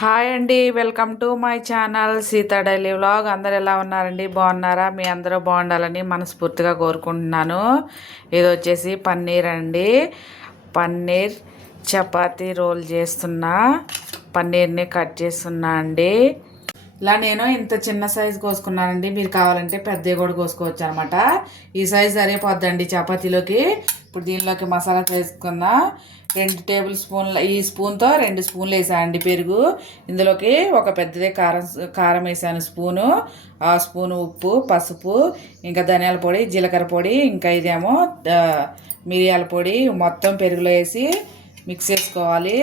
Hi అండి, welcome to my channel Sita daily vlog. అందరు ఎలా ఉన్నారండి? బాగున్నారా? మీ అందరూ బాగుండాలని మనస్ఫూర్తిగా కోరుకుంటున్నాను. ఇది వచ్చేసి పన్నీర్ అండి. పన్నీర్ చపాతీ రోల్ చేస్తున్నా. పన్నీర్ని కట్ చేస్తున్నా అండి. ఇలా నేను ఇంత చిన్న సైజు కోసుకున్నానండి. మీరు కావాలంటే పెద్దవి కూడా కోసుకోవచ్చు అనమాట. ఈ సైజు సరిపోద్దండి చపాతీలోకి. ఇప్పుడు దీనిలోకి మసాలా వేసుకుందాం. 2 టేబుల్ స్పూన్ల, ఈ స్పూన్తో 2 స్పూన్లు వేసానండి పెరుగు. ఇందులోకి ఒక పెద్దదే కారం వేసాను స్పూను, ఆ స్పూను ఉప్పు, పసుపు, ఇంకా ధనియాల పొడి, జీలకర్ర పొడి, ఇంకా ఇదేమో మిరియాల పొడి మొత్తం పెరుగులో వేసి మిక్స్ చేసుకోవాలి.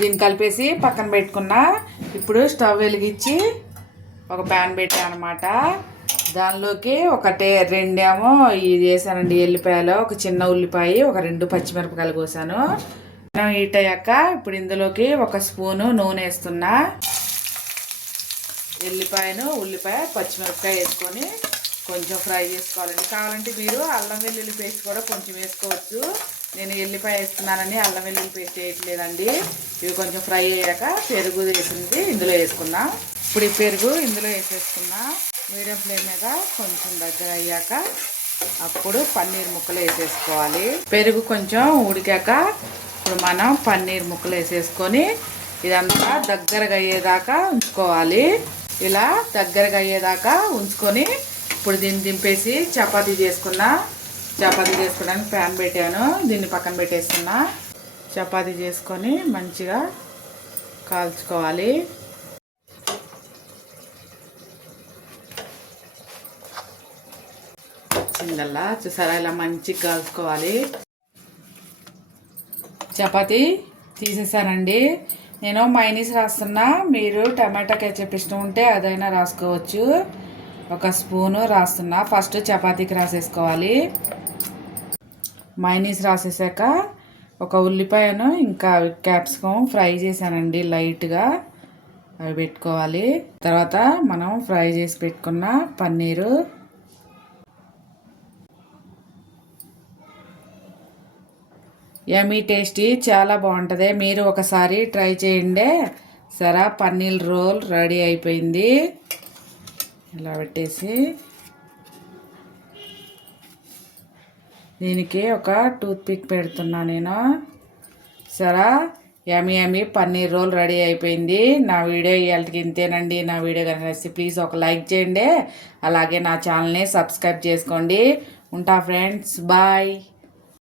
దీన్ని కలిపేసి పక్కన పెట్టుకున్నా. ఇప్పుడు స్టవ్ వెలిగించి ఒక ప్యాన్ పెట్టాను అనమాట. దానిలోకి రెండేమో ఇది వేసానండి ఎల్లిపాయలు, ఒక చిన్న ఉల్లిపాయ, ఒక 2 పచ్చిమిరపకాయలు కోసాను. హీట్ అయ్యాక ఇప్పుడు ఇందులోకి 1 స్పూను నూనె వేస్తున్నా. ఉల్లిపాయ, పచ్చిమిరపకాయ వేసుకొని కొంచెం ఫ్రై చేసుకోవాలండి. కావాలంటే మీరు అల్లం వెల్లుల్లి పేస్ట్ కూడా కొంచెం వేసుకోవచ్చు. నేను ఎల్లిపాయ వేస్తున్నానని అల్లం వెల్లుల్లి పేస్ట్ వేయట్లేదండి. ఇవి కొంచెం ఫ్రై అయ్యాక పెరుగు వేసింది ఇందులో వేసుకున్నా. ఇప్పుడు ఈ పెరుగు ఇందులో వేసేసుకున్నా. మీడియం ఫ్లేమ్ మీద కొంచెం దగ్గర అయ్యాక అప్పుడు పన్నీర్ ముక్కలు వేసేసుకోవాలి. పెరుగు కొంచెం ఉడికాక ఇప్పుడు మనం పన్నీర్ ముక్కలు వేసేసుకొని ఇదంతా దగ్గరగా అయ్యేదాకా ఉంచుకోవాలి. ఇలా దగ్గరగా అయ్యేదాకా ఉంచుకొని ఇప్పుడు దీన్ని దింపేసి చపాతీ చేసుకోవడానికి ప్యాన్ పెట్టాను. దీన్ని పక్కన పెట్టేస్తున్నా. చపాతీ చేసుకొని మంచిగా కాల్చుకోవాలి. చిందల్లా చూసారా, ఇలా మంచిగా కాల్చుకోవాలి. చపాతీ తీసేసానండి. నేను మైనీస్ రాస్తున్నా. మీరు టమాటా కెచప్ ఇష్టం ఉంటే అదైనా రాసుకోవచ్చు. 1 స్పూను రాస్తున్నా. ఫస్ట్ చపాతీకి రాసేసుకోవాలి. మైనీస్ రాసేసాక ఒక ఉల్లిపాయను ఇంకా క్యాప్సికం ఫ్రై చేశానండి లైట్గా, అవి పెట్టుకోవాలి. తర్వాత మనం ఫ్రై చేసి పెట్టుకున్న పన్నీరు, యమీ టేస్టీ, చాలా బాగుంటుంది. మీరు ఒకసారి ట్రై చేయండి. సరే, పన్నీర్ రోల్ రెడీ అయిపోయింది. ఇలా పెట్టేసి దీనికి ఒక టూత్పిక్ పెడుతున్నా నేను. సరే, యమీ పన్నీర్ రోల్ రెడీ అయిపోయింది. నా వీడియో ఇవాళకి ఇంతేనండి. నా వీడియో కనుక నచ్చితే ప్లీజ్ ఒక లైక్ చేయండి. అలాగే నా ఛానల్ని సబ్స్క్రైబ్ చేసుకోండి. ఉంటా ఫ్రెండ్స్, బాయ్.